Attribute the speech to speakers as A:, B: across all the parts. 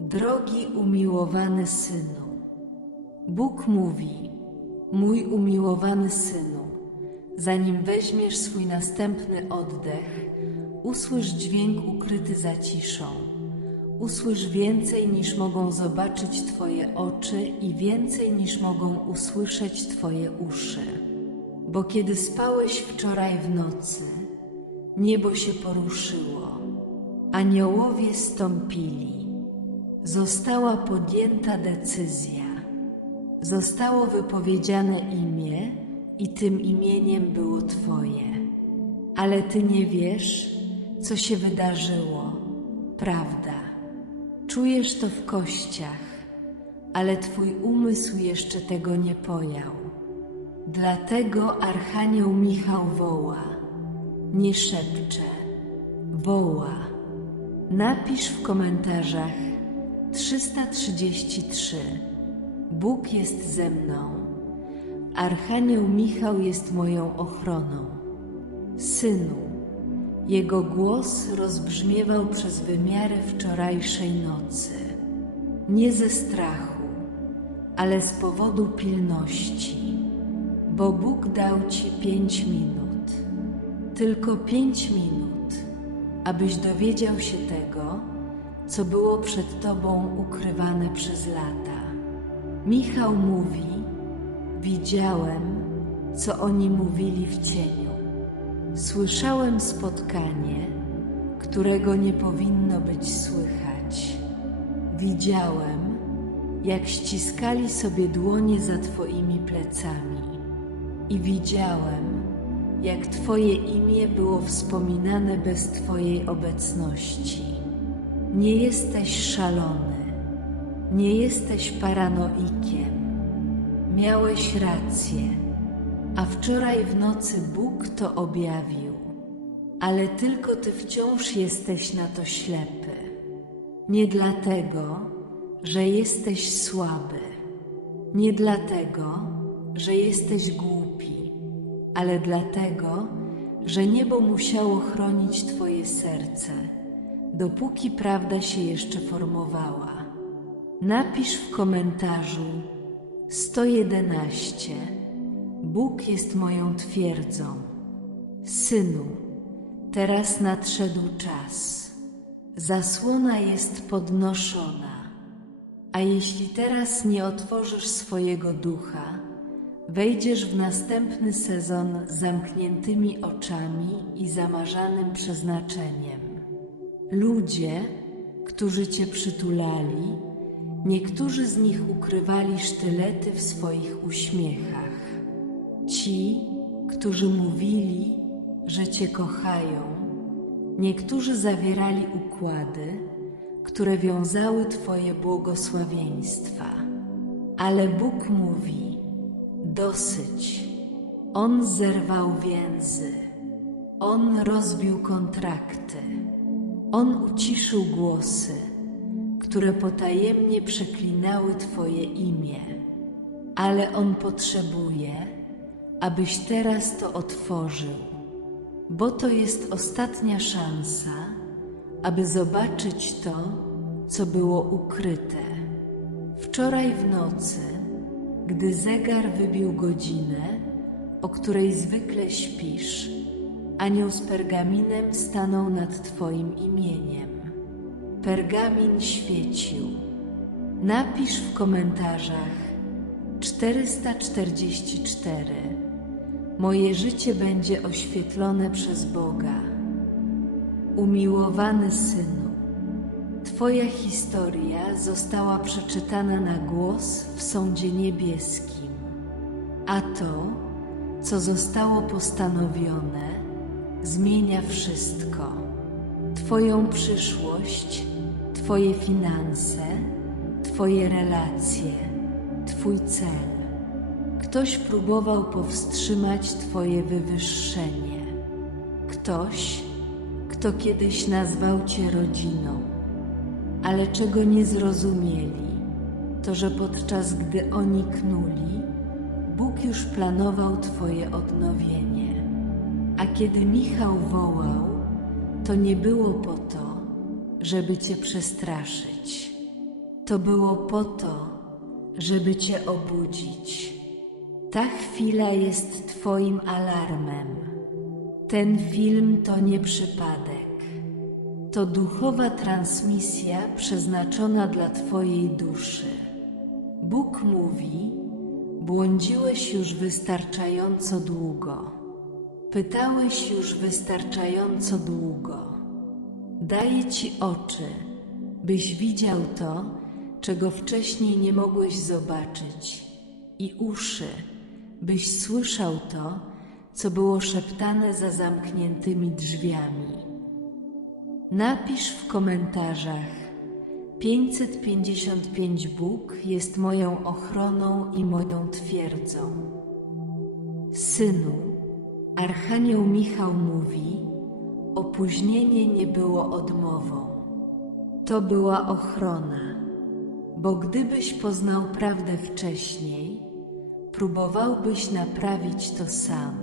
A: Drogi umiłowany synu, Bóg mówi, mój umiłowany synu, zanim weźmiesz swój następny oddech, usłysz dźwięk ukryty za ciszą. Usłysz więcej niż mogą zobaczyć Twoje oczy i więcej niż mogą usłyszeć Twoje uszy. Bo kiedy spałeś wczoraj w nocy, niebo się poruszyło, aniołowie stąpili. Została podjęta decyzja. Zostało wypowiedziane imię i tym imieniem było Twoje. Ale Ty nie wiesz, co się wydarzyło. Prawda. Czujesz to w kościach, ale Twój umysł jeszcze tego nie pojął. Dlatego Archanioł Michał woła, nie szepcze, woła. Napisz w komentarzach 333. Bóg jest ze mną. Archanioł Michał jest moją ochroną. Synu, jego głos rozbrzmiewał przez wymiary wczorajszej nocy. Nie ze strachu, ale z powodu pilności, bo Bóg dał ci pięć minut. Tylko pięć minut, abyś dowiedział się tego, co było przed tobą ukrywane przez lata. Michał mówi: Widziałem, co oni mówili w cieniu. Słyszałem spotkanie, którego nie powinno być słychać. Widziałem, jak ściskali sobie dłonie za Twoimi plecami. I widziałem, jak Twoje imię było wspominane bez Twojej obecności. Nie jesteś szalony, nie jesteś paranoikiem. Miałeś rację, a wczoraj w nocy Bóg to objawił, ale tylko Ty wciąż jesteś na to ślepy. Nie dlatego, że jesteś słaby, nie dlatego, że jesteś głupi, ale dlatego, że niebo musiało chronić Twoje serce, dopóki prawda się jeszcze formowała. Napisz w komentarzu 111. Bóg jest moją twierdzą. Synu, teraz nadszedł czas. Zasłona jest podnoszona. A jeśli teraz nie otworzysz swojego ducha, wejdziesz w następny sezon z zamkniętymi oczami i zamarzanym przeznaczeniem. Ludzie, którzy cię przytulali, niektórzy z nich ukrywali sztylety w swoich uśmiechach. Ci, którzy mówili, że cię kochają, niektórzy zawierali układy, które wiązały twoje błogosławieństwa. Ale Bóg mówi: dosyć. On zerwał więzy. On rozbił kontrakty. On uciszył głosy, które potajemnie przeklinały Twoje imię, ale On potrzebuje, abyś teraz to otworzył, bo to jest ostatnia szansa, aby zobaczyć to, co było ukryte. Wczoraj w nocy, gdy zegar wybił godzinę, o której zwykle śpisz, anioł z pergaminem stanął nad Twoim imieniem. Pergamin świecił. Napisz w komentarzach 444. Moje życie będzie oświetlone przez Boga. Umiłowany synu, Twoja historia została przeczytana na głos w sądzie niebieskim, a to, co zostało postanowione, zmienia wszystko. Twoją przyszłość, Twoje finanse, Twoje relacje, Twój cel. Ktoś próbował powstrzymać Twoje wywyższenie. Ktoś, kto kiedyś nazwał Cię rodziną, ale czego nie zrozumieli, to że podczas gdy oni knuli, Bóg już planował Twoje odnowienie. A kiedy Michał wołał, to nie było po to, żeby Cię przestraszyć. To było po to, żeby cię obudzić. Ta chwila jest Twoim alarmem. Ten film to nie przypadek. To duchowa transmisja przeznaczona dla Twojej duszy. Bóg mówi: Błądziłeś już wystarczająco długo. Pytałeś już wystarczająco długo. Daję Ci oczy, byś widział to, czego wcześniej nie mogłeś zobaczyć, i uszy, byś słyszał to, co było szeptane za zamkniętymi drzwiami. Napisz w komentarzach: 555 Bóg jest moją ochroną i moją twierdzą. Synu, Archanioł Michał mówi: Opóźnienie nie było odmową. To była ochrona, bo gdybyś poznał prawdę wcześniej, próbowałbyś naprawić to sam.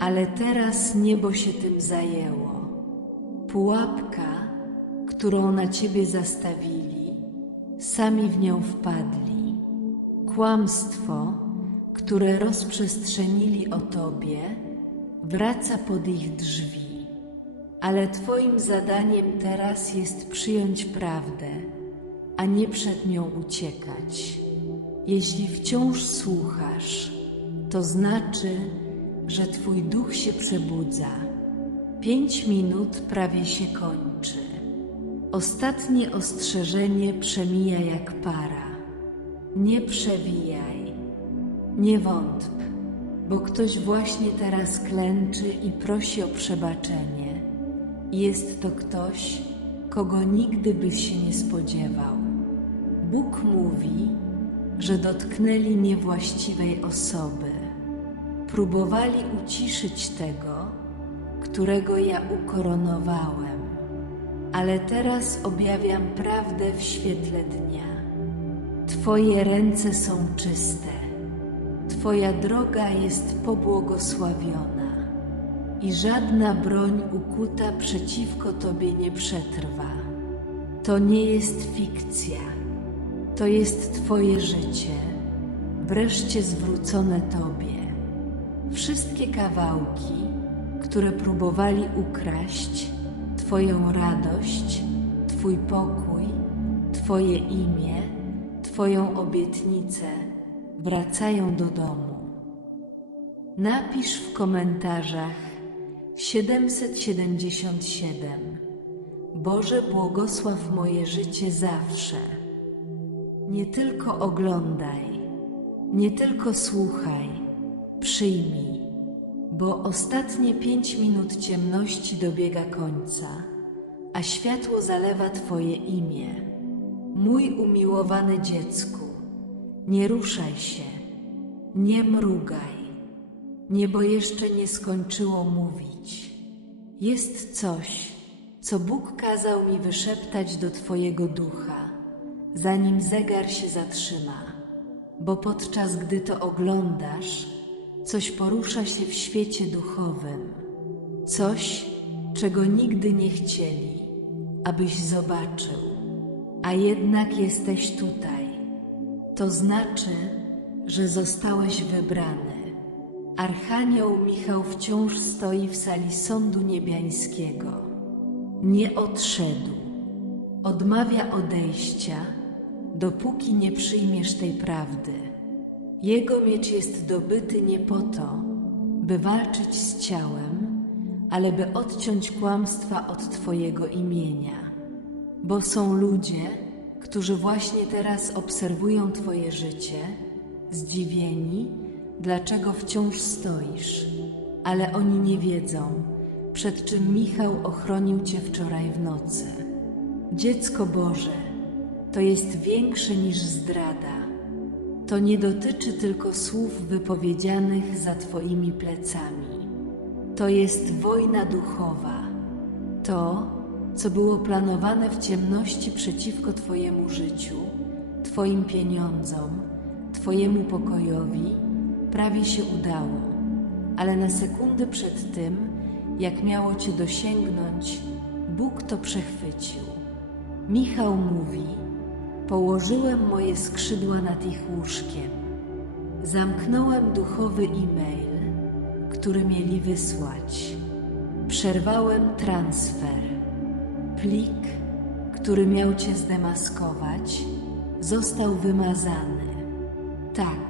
A: Ale teraz niebo się tym zajęło. Pułapka, którą na ciebie zastawili, sami w nią wpadli. Kłamstwo, które rozprzestrzenili o tobie, wraca pod ich drzwi. Ale twoim zadaniem teraz jest przyjąć prawdę, a nie przed nią uciekać. Jeśli wciąż słuchasz, to znaczy, że twój duch się przebudza. Pięć minut prawie się kończy. Ostatnie ostrzeżenie przemija jak para. Nie przewijaj. Nie wątp, bo ktoś właśnie teraz klęczy i prosi o przebaczenie. Jest to ktoś, kogo nigdy byś się nie spodziewał. Bóg mówi, że dotknęli niewłaściwej osoby. Próbowali uciszyć tego, którego ja ukoronowałem, ale teraz objawiam prawdę w świetle dnia. Twoje ręce są czyste, Twoja droga jest pobłogosławiona i żadna broń ukuta przeciwko Tobie nie przetrwa. To nie jest fikcja, to jest Twoje życie, wreszcie zwrócone Tobie. Wszystkie kawałki, które próbowali ukraść Twoją radość, Twój pokój, Twoje imię, Twoją obietnicę, wracają do domu. Napisz w komentarzach 777 Boże błogosław moje życie zawsze. Nie tylko oglądaj, nie tylko słuchaj, przyjmij, bo ostatnie pięć minut ciemności dobiega końca, a światło zalewa Twoje imię. Mój umiłowany dziecku, nie ruszaj się, nie mrugaj, niebo jeszcze nie skończyło mówić. Jest coś, co Bóg kazał mi wyszeptać do Twojego ducha, zanim zegar się zatrzyma, bo podczas gdy to oglądasz, coś porusza się w świecie duchowym, coś, czego nigdy nie chcieli, abyś zobaczył, a jednak jesteś tutaj. To znaczy, że zostałeś wybrany. Archanioł Michał wciąż stoi w sali sądu niebiańskiego. Nie odszedł. Odmawia odejścia, dopóki nie przyjmiesz tej prawdy. Jego miecz jest dobyty nie po to, by walczyć z ciałem, ale by odciąć kłamstwa od Twojego imienia. Bo są ludzie, którzy właśnie teraz obserwują Twoje życie, zdziwieni, dlaczego wciąż stoisz, ale oni nie wiedzą, przed czym Michał ochronił Cię wczoraj w nocy. Dziecko Boże, to jest większe niż zdrada. To nie dotyczy tylko słów wypowiedzianych za Twoimi plecami. To jest wojna duchowa. To, co było planowane w ciemności przeciwko Twojemu życiu, Twoim pieniądzom, Twojemu pokojowi, prawie się udało, ale na sekundę przed tym, jak miało Cię dosięgnąć, Bóg to przechwycił. Michał mówi: Położyłem moje skrzydła nad ich łóżkiem. Zamknąłem duchowy e-mail, który mieli wysłać. Przerwałem transfer. Plik, który miał cię zdemaskować, został wymazany. Tak,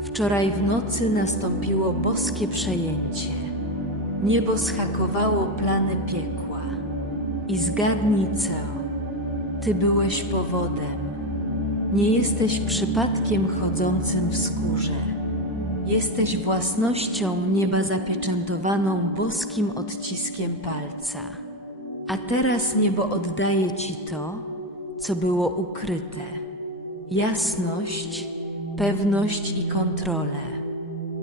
A: wczoraj w nocy nastąpiło boskie przejęcie. Niebo schakowało plany piekła. I zgadnij co, ty byłeś powodem. Nie jesteś przypadkiem chodzącym w skórze. Jesteś własnością nieba zapieczętowaną boskim odciskiem palca. A teraz niebo oddaje ci to, co było ukryte: jasność, pewność i kontrolę.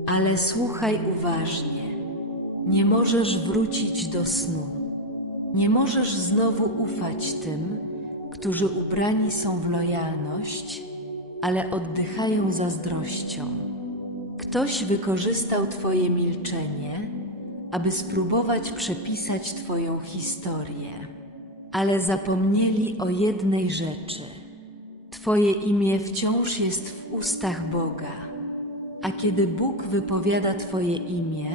A: Ale słuchaj uważnie. Nie możesz wrócić do snu. Nie możesz znowu ufać tym, którzy ubrani są w lojalność, ale oddychają zazdrością. Ktoś wykorzystał Twoje milczenie, aby spróbować przepisać Twoją historię, ale zapomnieli o jednej rzeczy. Twoje imię wciąż jest w ustach Boga, a kiedy Bóg wypowiada Twoje imię,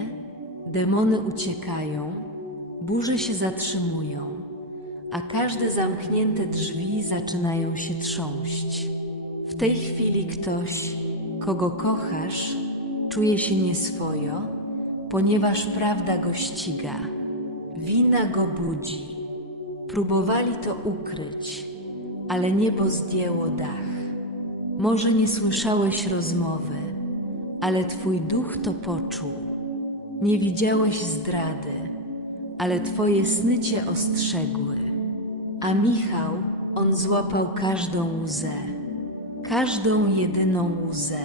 A: demony uciekają, burze się zatrzymują, a każde zamknięte drzwi zaczynają się trząść. W tej chwili ktoś, kogo kochasz, czuje się nieswojo, ponieważ prawda go ściga. Wina go budzi. Próbowali to ukryć, ale niebo zdjęło dach. Może nie słyszałeś rozmowy, ale twój duch to poczuł. Nie widziałeś zdrady, ale twoje sny cię ostrzegły. A Michał, on złapał każdą łzę, każdą jedyną łzę.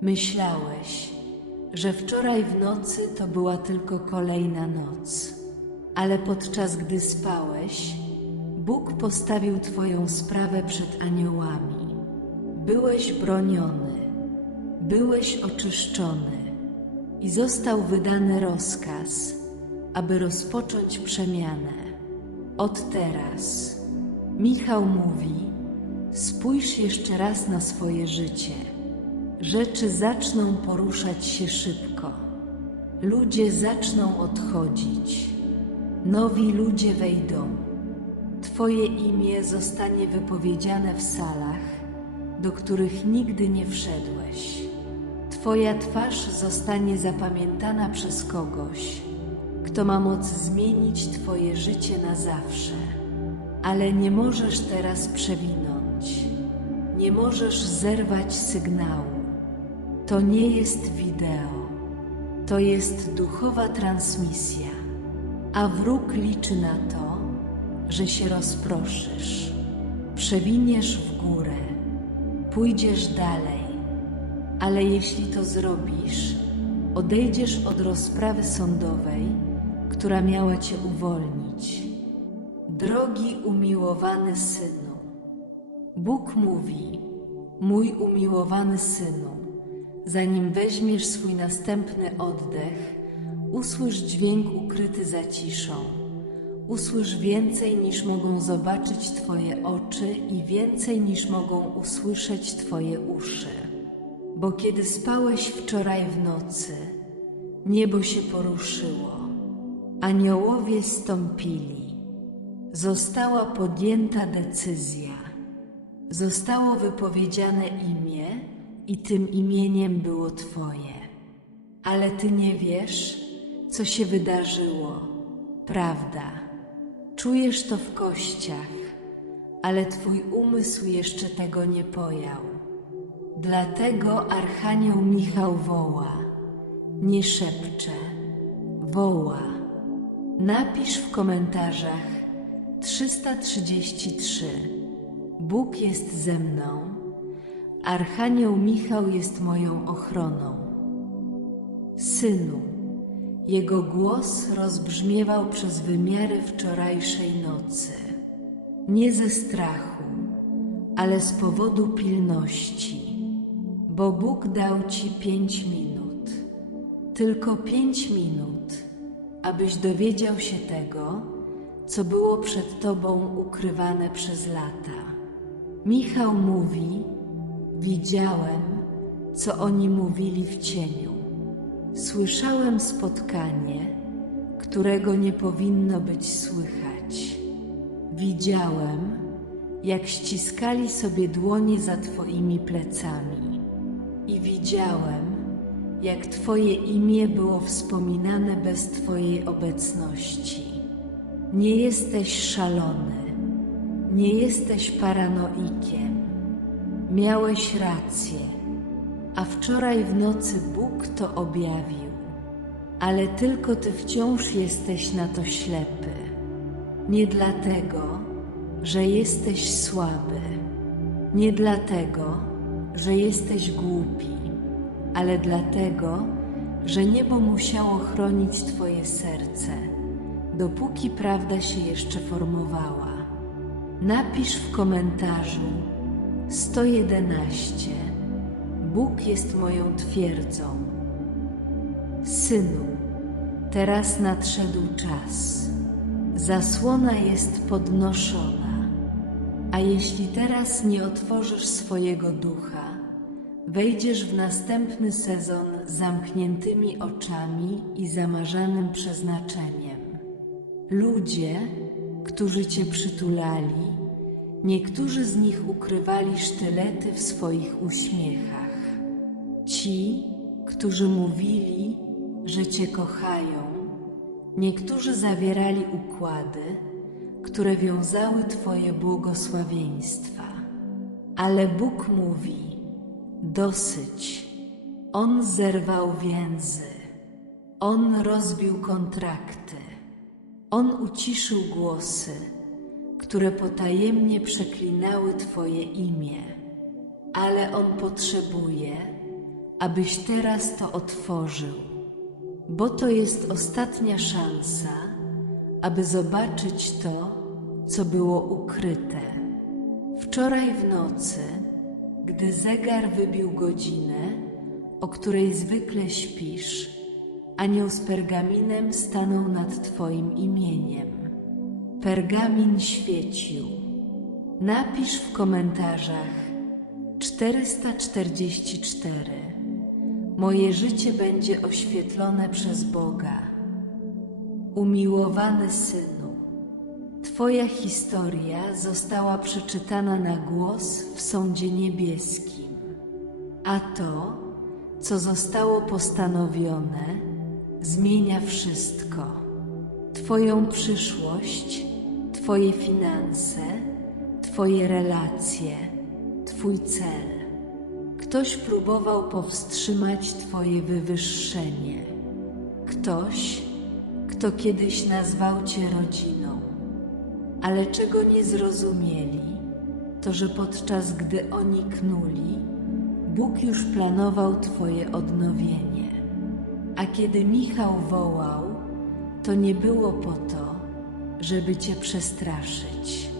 A: Myślałeś, że wczoraj w nocy to była tylko kolejna noc, ale podczas gdy spałeś, Bóg postawił Twoją sprawę przed aniołami. Byłeś broniony, byłeś oczyszczony i został wydany rozkaz, aby rozpocząć przemianę. Od teraz Michał mówi: Spójrz jeszcze raz na swoje życie. Rzeczy zaczną poruszać się szybko. Ludzie zaczną odchodzić. Nowi ludzie wejdą. Twoje imię zostanie wypowiedziane w salach, do których nigdy nie wszedłeś. Twoja twarz zostanie zapamiętana przez kogoś, kto ma moc zmienić Twoje życie na zawsze. Ale nie możesz teraz przewinąć. Nie możesz zerwać sygnału. To nie jest wideo. To jest duchowa transmisja. A wróg liczy na to, że się rozproszysz. Przewiniesz w górę. Pójdziesz dalej. Ale jeśli to zrobisz, odejdziesz od rozprawy sądowej, która miała cię uwolnić. Drogi umiłowany synu, Bóg mówi: Mój umiłowany synu, zanim weźmiesz swój następny oddech, usłysz dźwięk ukryty za ciszą. Usłysz więcej niż mogą zobaczyć Twoje oczy i więcej niż mogą usłyszeć Twoje uszy. Bo kiedy spałeś wczoraj w nocy, niebo się poruszyło, aniołowie stąpili, została podjęta decyzja, zostało wypowiedziane imię i tym imieniem było Twoje. Ale Ty nie wiesz, co się wydarzyło, prawda? Czujesz to w kościach, ale Twój umysł jeszcze tego nie pojął. Dlatego Archanioł Michał woła, nie szepcze, woła. Napisz w komentarzach 333. Bóg jest ze mną. Archanioł Michał jest moją ochroną. Synu, jego głos rozbrzmiewał przez wymiary wczorajszej nocy. Nie ze strachu, ale z powodu pilności bo Bóg dał ci pięć minut, tylko pięć minut, abyś dowiedział się tego, co było przed tobą ukrywane przez lata. Michał mówi: Widziałem, co oni mówili w cieniu. Słyszałem spotkanie, którego nie powinno być słychać. Widziałem, jak ściskali sobie dłonie za Twoimi plecami. I widziałem, jak Twoje imię było wspominane bez Twojej obecności. Nie jesteś szalony, nie jesteś paranoikiem. Miałeś rację, a wczoraj w nocy Bóg to objawił, ale tylko Ty wciąż jesteś na to ślepy. Nie dlatego, że jesteś słaby, nie dlatego, że jesteś głupi, ale dlatego, że niebo musiało chronić Twoje serce, dopóki prawda się jeszcze formowała. Napisz w komentarzu 111. Bóg jest moją twierdzą. Synu, teraz nadszedł czas. Zasłona jest podnoszona, a jeśli teraz nie otworzysz swojego ducha, wejdziesz w następny sezon zamkniętymi oczami i zamarzanym przeznaczeniem. Ludzie, którzy cię przytulali, niektórzy z nich ukrywali sztylety w swoich uśmiechach. Ci, którzy mówili, że cię kochają, niektórzy zawierali układy, które wiązały twoje błogosławieństwa. Ale Bóg mówi: dosyć. On zerwał więzy. On rozbił kontrakty. On uciszył głosy, które potajemnie przeklinały Twoje imię, ale On potrzebuje, abyś teraz to otworzył, bo to jest ostatnia szansa, aby zobaczyć to, co było ukryte. Wczoraj w nocy, gdy zegar wybił godzinę, o której zwykle śpisz, anioł z pergaminem stanął nad Twoim imieniem. Pergamin świecił. Napisz w komentarzach 444. Moje życie będzie oświetlone przez Boga. Umiłowany synu, Twoja historia została przeczytana na głos w sądzie niebieskim, a to, co zostało postanowione, zmienia wszystko. Twoją przyszłość, Twoje finanse, Twoje relacje, Twój cel. Ktoś próbował powstrzymać Twoje wywyższenie. Ktoś, kto kiedyś nazwał Cię rodziną. Ale czego nie zrozumieli, to że podczas gdy oni knuli, Bóg już planował Twoje odnowienie. A kiedy Michał wołał, to nie było po to, żeby Cię przestraszyć.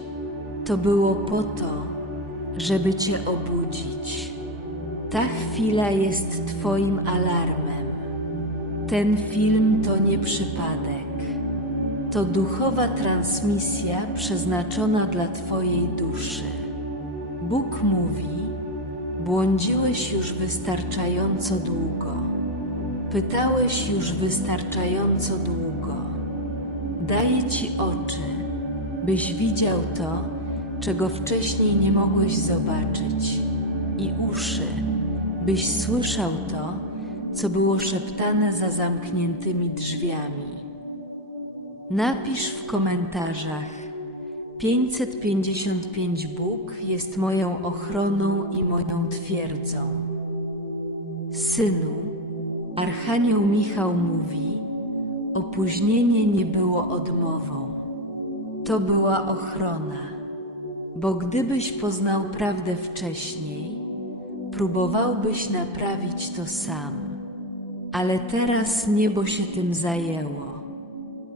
A: To było po to, żeby Cię obudzić. Ta chwila jest Twoim alarmem. Ten film to nie przypadek. To duchowa transmisja przeznaczona dla Twojej duszy. Bóg mówi: Błądziłeś już wystarczająco długo. Pytałeś już wystarczająco długo. Daję Ci oczy, byś widział to, czego wcześniej nie mogłeś zobaczyć, i uszy, byś słyszał to, co było szeptane za zamkniętymi drzwiami. Napisz w komentarzach 555 Bóg jest moją ochroną i moją twierdzą. Synu, Archanioł Michał mówi, opóźnienie nie było odmową. To była ochrona, bo gdybyś poznał prawdę wcześniej, próbowałbyś naprawić to sam. Ale teraz niebo się tym zajęło.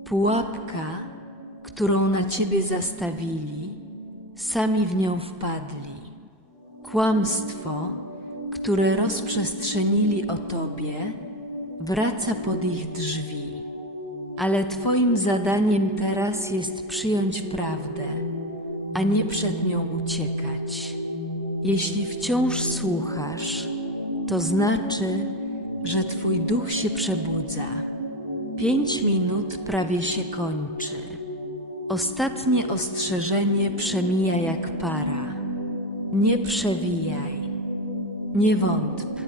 A: Pułapka, którą na ciebie zastawili, sami w nią wpadli. Kłamstwo, które rozprzestrzenili o tobie, wraca pod ich drzwi. Ale twoim zadaniem teraz jest przyjąć prawdę, a nie przed nią uciekać. Jeśli wciąż słuchasz, to znaczy, że Twój duch się przebudza. Pięć minut prawie się kończy. Ostatnie ostrzeżenie przemija jak para. Nie przewijaj. Nie wątp,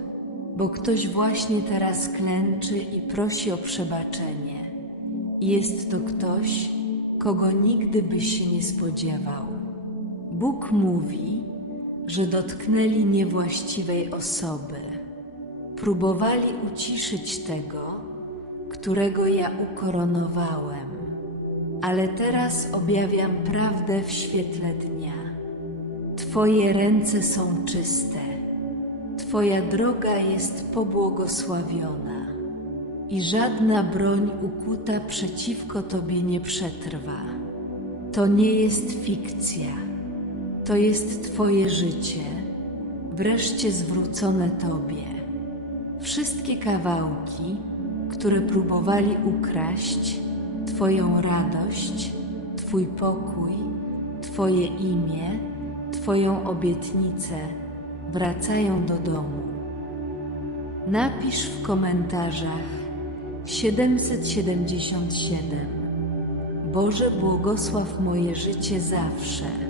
A: bo ktoś właśnie teraz klęczy i prosi o przebaczenie. Jest to ktoś, kogo nigdy byś się nie spodziewał. Bóg mówi, że dotknęli niewłaściwej osoby. Próbowali uciszyć tego, którego ja ukoronowałem, ale teraz objawiam prawdę w świetle dnia. Twoje ręce są czyste, Twoja droga jest pobłogosławiona i żadna broń ukuta przeciwko Tobie nie przetrwa. To nie jest fikcja, to jest Twoje życie, wreszcie zwrócone Tobie. Wszystkie kawałki, które próbowali ukraść Twoją radość, Twój pokój, Twoje imię, Twoją obietnicę, wracają do domu. Napisz w komentarzach 777 Boże błogosław moje życie zawsze.